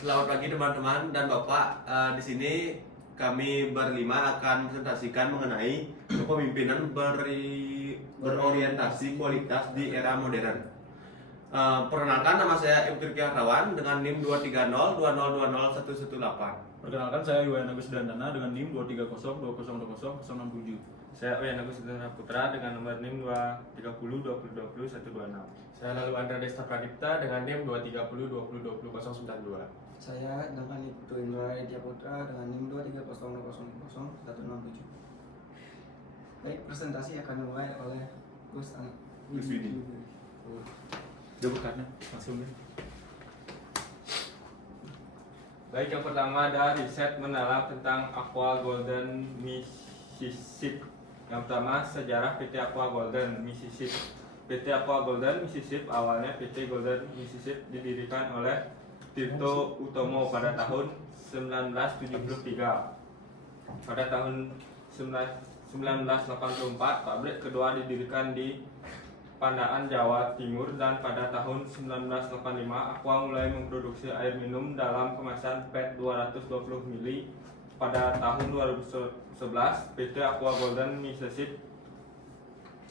Selamat pagi teman-teman dan Bapak. Di sini kami berlima akan presentasikan mengenai kepemimpinan berorientasi kualitas di era modern. Perkenalkan, nama saya Ibtu Kiarawan dengan NIM 23020201118. Perkenalkan, saya Iwan Agus Dandana dengan NIM 230202007. Saya Uyan Agus Putra dengan nomor NIM 23020202126. Saya Lalu Andra Desta Pradipta dengan NIM 23020202092. Saya dengan Ibtu Indra Edya Putra dengan NIM 230000167. Baik, presentasi akan dimulai oleh Gus Widi. Udah bukannya langsung deh. Baik, yang pertama ada riset mendalam tentang Aqua Golden Mississippi. Yang pertama, sejarah PT Aqua Golden Mississippi. PT Aqua Golden Mississippi awalnya PT Golden Mississippi didirikan oleh Tirto Utomo pada tahun 1973. Pada tahun 1984, pabrik kedua didirikan di Pandaan, Jawa Timur, dan pada tahun 1985 Aqua mulai memproduksi air minum dalam kemasan PET 220 ml. Pada tahun 2011, PT Aqua Golden Mississippi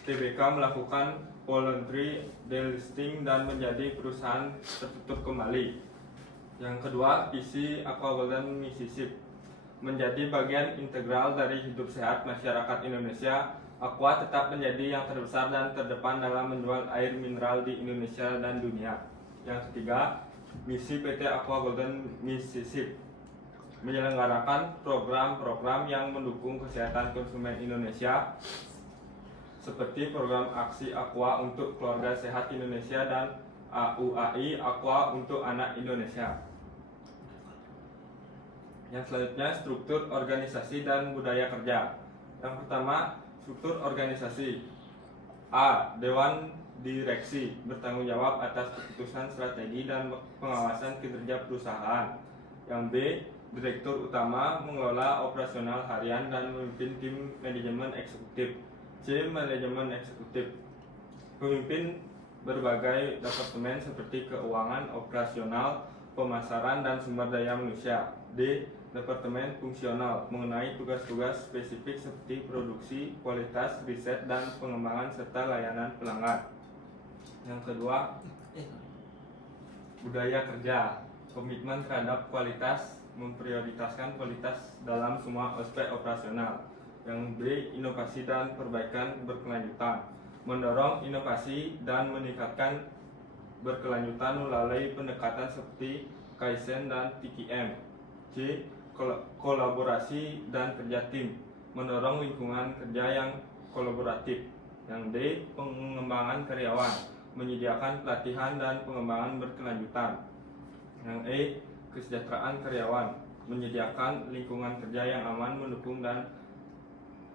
Tbk melakukan voluntary delisting dan menjadi perusahaan tertutup kembali. Yang kedua, visi Aqua Golden Mississippi menjadi bagian integral dari hidup sehat masyarakat Indonesia. Aqua tetap menjadi yang terbesar dan terdepan dalam menjual air mineral di Indonesia dan dunia. Yang ketiga, misi PT Aqua Golden Mississippi menyelenggarakan program-program yang mendukung kesehatan konsumen Indonesia, seperti program Aksi Aqua untuk Keluarga Sehat Indonesia dan AUAI Aqua untuk Anak Indonesia. Yang selanjutnya, struktur organisasi dan budaya kerja. Yang pertama, struktur organisasi. A. Dewan Direksi bertanggung jawab atas keputusan strategi dan pengawasan kinerja perusahaan. Yang B. Direktur utama mengelola operasional harian dan memimpin tim manajemen eksekutif. C. Manajemen eksekutif memimpin berbagai departemen seperti keuangan, operasional, pemasaran, dan sumber daya manusia. D. Departemen fungsional mengenai tugas-tugas spesifik seperti produksi, kualitas, riset, dan pengembangan serta layanan pelanggan. Yang kedua, budaya kerja, komitmen terhadap kualitas, memprioritaskan kualitas dalam semua aspek operasional. Yang B. Inovasi dan perbaikan berkelanjutan, mendorong inovasi dan meningkatkan berkelanjutan melalui pendekatan seperti Kaizen dan TKM. C. Kolaborasi dan kerja tim, mendorong lingkungan kerja yang kolaboratif. Yang D. Pengembangan karyawan, menyediakan pelatihan dan pengembangan berkelanjutan. Yang E. Kesejahteraan karyawan, menyediakan lingkungan kerja yang aman, mendukung dan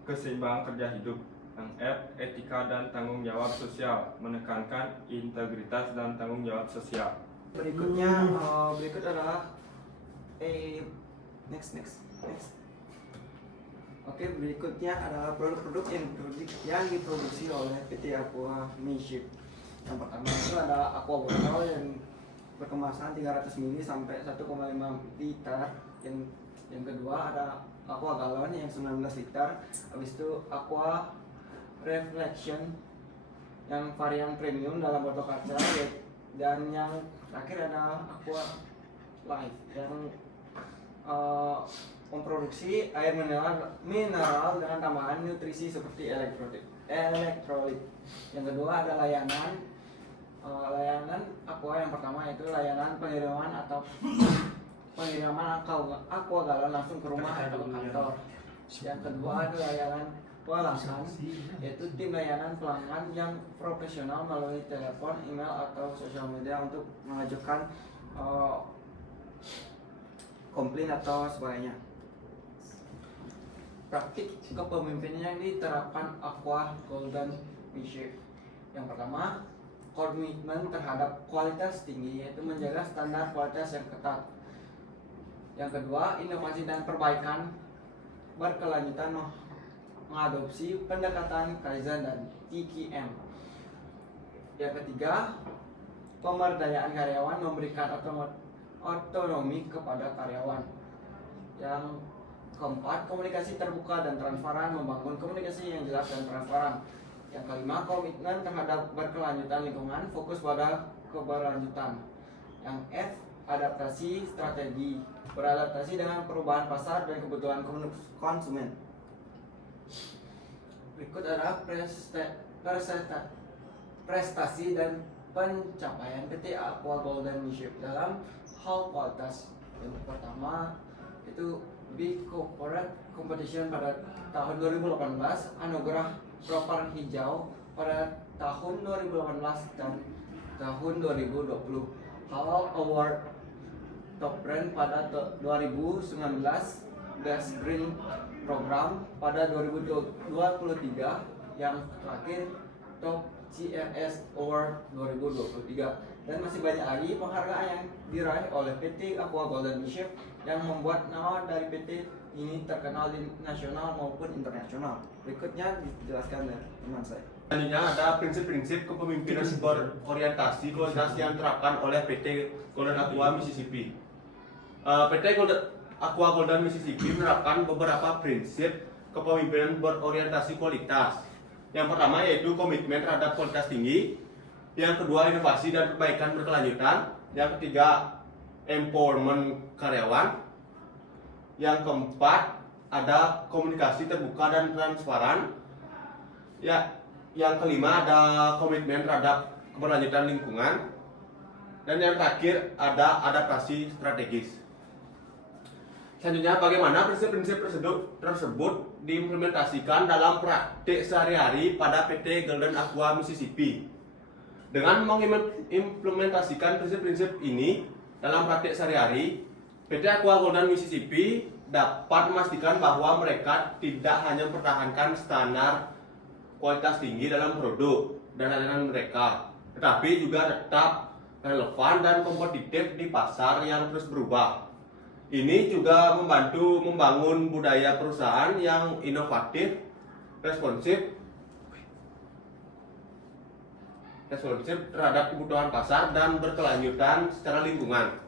keseimbangan kerja hidup. Yang F. Etika dan tanggung jawab sosial, menekankan integritas dan tanggung jawab sosial. Berikutnya, berikut adalah next. Oke, berikutnya adalah produk-produk yang diproduksi oleh PT Aqua Mississippi. Yang pertama itu adalah Aqua Botol yang berkemasan 300 ml sampai 1,5 liter. Yang kedua ada Aqua Galon yang 19 liter. Habis itu Aqua Reflection yang varian premium dalam botol kaca. Dan yang terakhir ada Aqua Life yang memproduksi air mineral dengan tambahan nutrisi seperti elektrolit. Yang kedua ada layanan Aqua. Yang pertama itu layanan pengiriman Aqua Galon langsung ke rumah atau ke kantor. Yang kedua ada layanan pelanggan, yaitu tim layanan pelanggan yang profesional melalui telepon, email, atau sosial media untuk mengajukan komplain atau sebagainya. Praktik kepemimpinan yang diterapkan Aqua Golden Mississippi. Yang pertama, komitmen terhadap kualitas tinggi, yaitu menjaga standar kualitas yang ketat. Yang kedua, inovasi dan perbaikan berkelanjutan, mengadopsi pendekatan Kaizen dan TKM. Yang ketiga, pemberdayaan karyawan, memberikan otonomi kepada karyawan. Yang keempat, komunikasi terbuka dan transparan, membangun komunikasi yang jelas dan transparan. Yang kelima, komitmen terhadap berkelanjutan lingkungan, fokus pada keberlanjutan. Yang F, adaptasi strategi, beradaptasi dengan perubahan pasar dan kebutuhan konsumen. Berikut adalah prestasi dan pencapaian PT Aqua Golden Leadership dalam hal kualitas. Yang pertama itu Big Corporate Competition pada tahun 2018, anugerah Proper Hijau pada tahun 2018 dan tahun 2020, Halal Award Top Brand pada 2019, Best Green Program pada 2023, yang terakhir Top CRS Award 2023. Dan masih banyak lagi penghargaan yang diraih oleh PT Aqua Golden Leadership yang membuat nama dari PT ini terkenal di nasional maupun internasional. Berikutnya dijelaskan oleh teman saya. Selanjutnya ada prinsip-prinsip kepemimpinan berorientasi kualitas yang diterapkan oleh PT Golden Aqua Mississippi. PT Aqua Golden Mississippi menerapkan beberapa prinsip kepemimpinan berorientasi kualitas. Yang pertama yaitu komitmen terhadap kualitas tinggi. Yang kedua, inovasi dan perbaikan berkelanjutan. Yang ketiga, empowerment karyawan. Yang keempat, ada komunikasi terbuka dan transparan. Ya, yang kelima ada komitmen terhadap keberlanjutan lingkungan. Dan yang terakhir ada adaptasi strategis. Selanjutnya, bagaimana prinsip-prinsip tersebut diimplementasikan dalam praktik sehari-hari pada PT Golden Aqua Mississippi. Dengan mengimplementasikan prinsip-prinsip ini dalam praktik sehari-hari, PT Aqua Golden Mississippi dapat memastikan bahwa mereka tidak hanya mempertahankan standar kualitas tinggi dalam produk dan layanan mereka, tetapi juga tetap relevan dan kompetitif di pasar yang terus berubah. Ini juga membantu membangun budaya perusahaan yang inovatif, responsif terhadap kebutuhan pasar dan berkelanjutan secara lingkungan.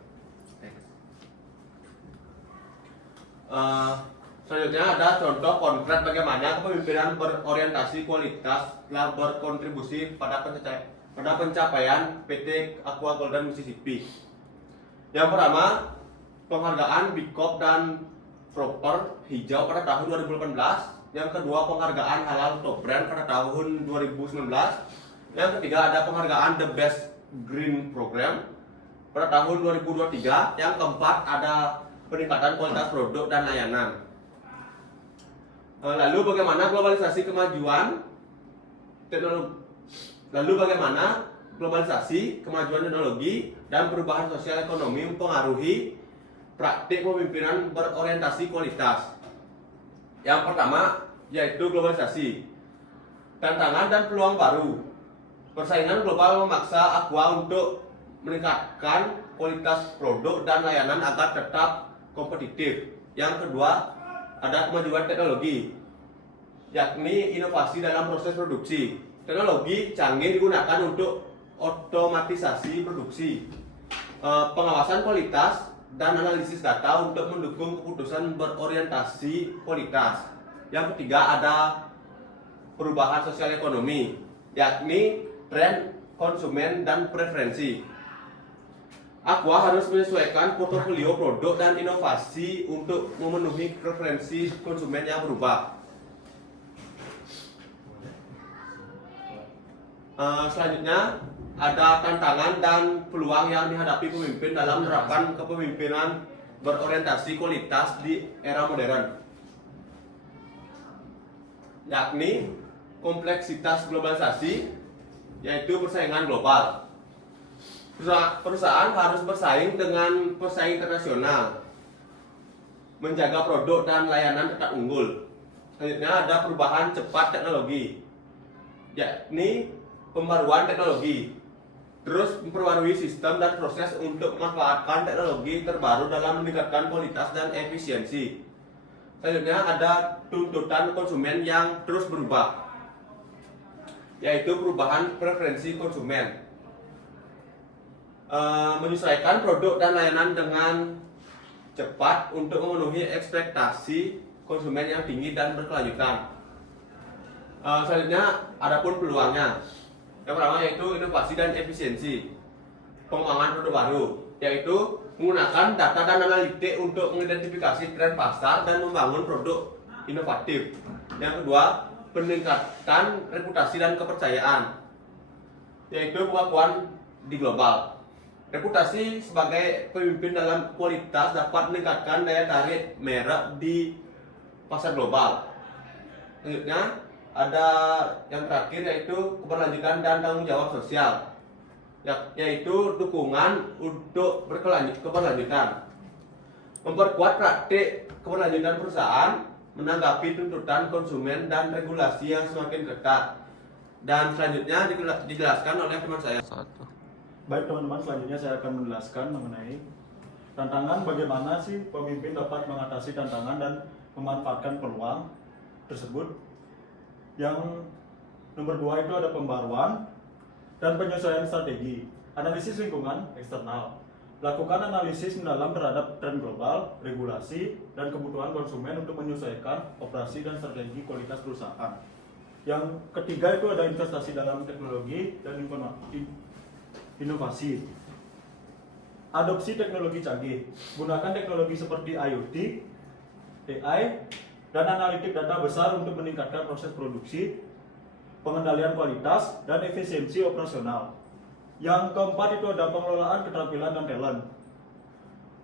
Selanjutnya ada contoh konkret bagaimana kepemimpinan berorientasi kualitas telah berkontribusi pada pencapaian PT Aqua Golden Mississippi. Yang pertama, penghargaan Big Corp dan Proper Hijau pada tahun 2018. Yang kedua, penghargaan Halal Top Brand pada tahun 2019. Yang ketiga, ada penghargaan The Best Green Program pada tahun 2023. Yang keempat, ada peningkatan kualitas produk dan layanan. Lalu bagaimana globalisasi kemajuan teknologi dan perubahan sosial ekonomi mempengaruhi praktik pemimpinan berorientasi kualitas. Yang pertama yaitu globalisasi, tantangan dan peluang baru. Persaingan global memaksa Aqua untuk meningkatkan kualitas produk dan layanan agar tetap kompetitif. Yang kedua, ada kemajuan teknologi, yakni inovasi dalam proses produksi. Teknologi canggih digunakan untuk otomatisasi produksi, pengawasan kualitas, dan analisis data untuk mendukung keputusan berorientasi kualitas. Yang ketiga, ada perubahan sosial ekonomi, yakni tren konsumen dan preferensi. Aqua harus menyesuaikan portofolio produk dan inovasi untuk memenuhi preferensi konsumen yang berubah. Selanjutnya ada tantangan dan peluang yang dihadapi pemimpin dalam menerapkan kepemimpinan berorientasi kualitas di era modern, yakni kompleksitas globalisasi, yaitu persaingan global. Perusahaan harus bersaing dengan pesaing internasional, menjaga produk dan layanan tetap unggul. Selanjutnya ada perubahan cepat teknologi, yakni pembaruan teknologi, terus memperbarui sistem dan proses untuk memanfaatkan teknologi terbaru dalam meningkatkan kualitas dan efisiensi. Selanjutnya ada tuntutan konsumen yang terus berubah, yaitu perubahan preferensi konsumen. menyesuaikan produk dan layanan dengan cepat untuk memenuhi ekspektasi konsumen yang tinggi dan berkelanjutan. Selanjutnya, adapun peluangnya. Yang pertama yaitu inovasi dan efisiensi. Pengembangan produk baru, yaitu menggunakan data dan analitik untuk mengidentifikasi tren pasar dan membangun produk inovatif. Yang kedua, peningkatan reputasi dan kepercayaan, yaitu pengakuan di global. Reputasi sebagai pemimpin dalam kualitas dapat meningkatkan daya tarik merek di pasar global. Selanjutnya, ada yang terakhir yaitu keberlanjutan dan tanggung jawab sosial, yaitu dukungan untuk keberlanjutan. Memperkuat praktik keberlanjutan perusahaan, menanggapi tuntutan konsumen dan regulasi yang semakin ketat. Dan selanjutnya dijelaskan oleh teman saya. Baik teman-teman, selanjutnya saya akan menjelaskan mengenai tantangan bagaimana sih pemimpin dapat mengatasi tantangan dan memanfaatkan peluang tersebut. Yang nomor 2 itu ada pembaruan dan penyesuaian strategi. Analisis lingkungan eksternal. Lakukan analisis mendalam terhadap tren global, regulasi, dan kebutuhan konsumen untuk menyesuaikan operasi dan strategi kualitas perusahaan. Yang ketiga itu ada investasi dalam teknologi dan inovasi. Adopsi teknologi canggih. Gunakan teknologi seperti IoT, AI, dan analitik data besar untuk meningkatkan proses produksi, pengendalian kualitas, dan efisiensi operasional. Yang keempat itu ada pengelolaan keterampilan dan talent.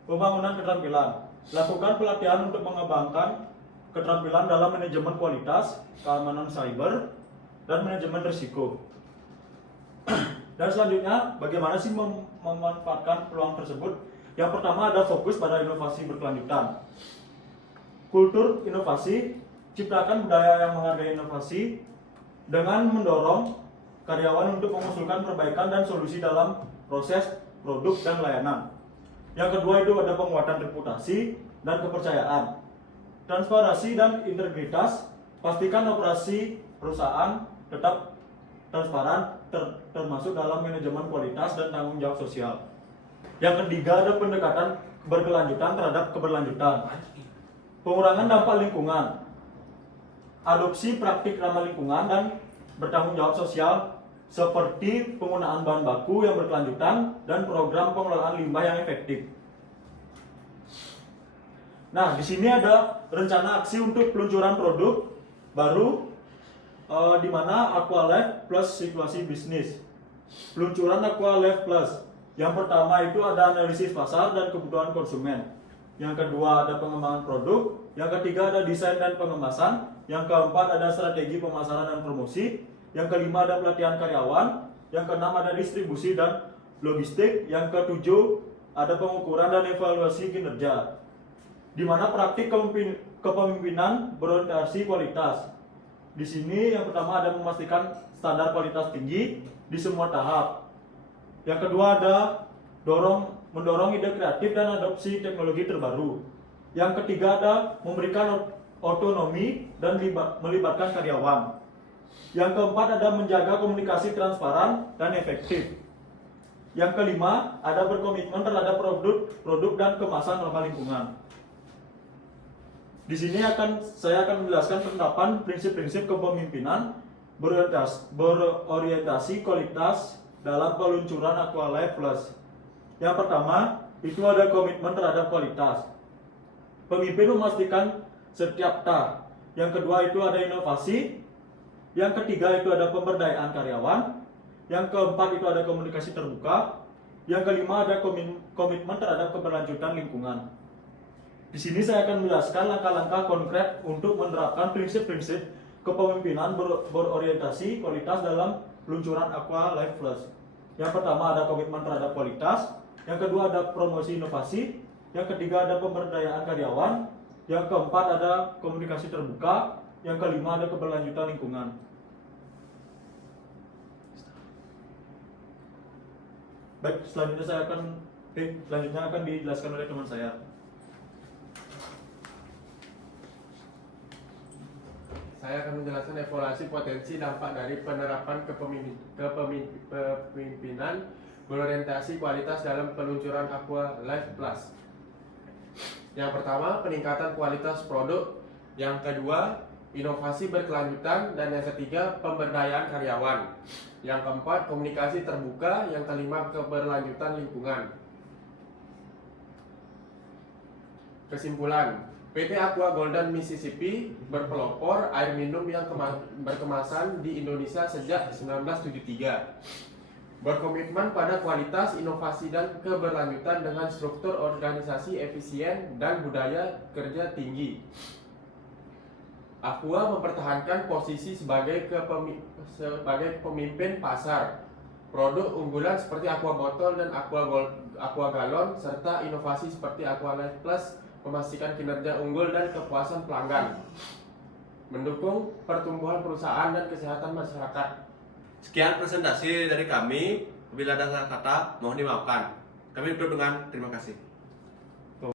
Pembangunan keterampilan. Lakukan pelatihan untuk mengembangkan keterampilan dalam manajemen kualitas, keamanan cyber, dan manajemen risiko. Dan selanjutnya, bagaimana sih memanfaatkan peluang tersebut? Yang pertama ada fokus pada inovasi berkelanjutan. Kultur inovasi, ciptakan budaya yang menghargai inovasi dengan mendorong karyawan untuk mengusulkan perbaikan dan solusi dalam proses, produk, dan layanan. Yang kedua itu ada penguatan reputasi dan kepercayaan. Transparansi dan integritas, pastikan operasi perusahaan tetap transparan termasuk dalam manajemen kualitas dan tanggung jawab sosial. Yang ketiga ada pendekatan berkelanjutan terhadap keberlanjutan. Pengurangan dampak lingkungan. Adopsi praktik ramah lingkungan dan bertanggung jawab sosial seperti penggunaan bahan baku yang berkelanjutan dan program pengelolaan limbah yang efektif. Nah, di sini ada rencana aksi untuk peluncuran produk baru di mana Aqualife Plus situasi bisnis. Peluncuran Aqualife Plus. Yang pertama itu ada analisis pasar dan kebutuhan konsumen. Yang kedua ada pengembangan produk. Yang ketiga ada desain dan pengemasan. Yang keempat ada strategi pemasaran dan promosi. Yang kelima ada pelatihan karyawan. Yang keenam ada distribusi dan logistik. Yang ketujuh ada pengukuran dan evaluasi kinerja, di mana praktik kepemimpinan berorientasi kualitas. Di sini yang pertama ada memastikan standar kualitas tinggi di semua tahap. Yang kedua ada mendorong ide kreatif dan adopsi teknologi terbaru. Yang ketiga ada memberikan otonomi dan melibatkan karyawan. Yang keempat ada menjaga komunikasi transparan dan efektif. Yang kelima ada berkomitmen terhadap produk dan kemasan ramah lingkungan. Di sini saya akan menjelaskan penerapan prinsip-prinsip kepemimpinan berorientasi kualitas dalam peluncuran Aqualife Plus. Yang pertama, itu ada komitmen terhadap kualitas. Pemimpin memastikan setiap tahap. Yang kedua itu ada inovasi. Yang ketiga itu ada pemberdayaan karyawan. Yang keempat itu ada komunikasi terbuka. Yang kelima ada komitmen terhadap keberlanjutan lingkungan. Di sini saya akan menjelaskan langkah-langkah konkret untuk menerapkan prinsip-prinsip kepemimpinan berorientasi kualitas dalam peluncuran Aqualife Plus. Yang pertama ada komitmen terhadap kualitas, yang kedua ada promosi inovasi, yang ketiga ada pemberdayaan karyawan, yang keempat ada komunikasi terbuka, yang kelima ada keberlanjutan lingkungan. Baik, selanjutnya akan dijelaskan oleh teman saya. Saya akan menjelaskan evaluasi potensi dampak dari penerapan kepemimpinan berorientasi kualitas dalam peluncuran Aqua Life Plus. Yang pertama, peningkatan kualitas produk. Yang kedua, inovasi berkelanjutan. Dan yang ketiga, pemberdayaan karyawan. Yang keempat, komunikasi terbuka. Yang kelima, keberlanjutan lingkungan. Kesimpulan, PT Aqua Golden Mississippi berpelopor air minum yang berkemasan di Indonesia sejak 1973. Berkomitmen pada kualitas, inovasi, dan keberlanjutan dengan struktur organisasi efisien dan budaya kerja tinggi. Aqua mempertahankan posisi sebagai pemimpin pasar. Produk unggulan seperti Aqua Botol dan Aqua Galon serta inovasi seperti Aqua Life Plus memastikan kinerja unggul dan kepuasan pelanggan. Mendukung pertumbuhan perusahaan dan kesehatan masyarakat. Sekian presentasi dari kami. Bila ada salah kata, mohon dimaafkan. Kami tutup dengan terima kasih.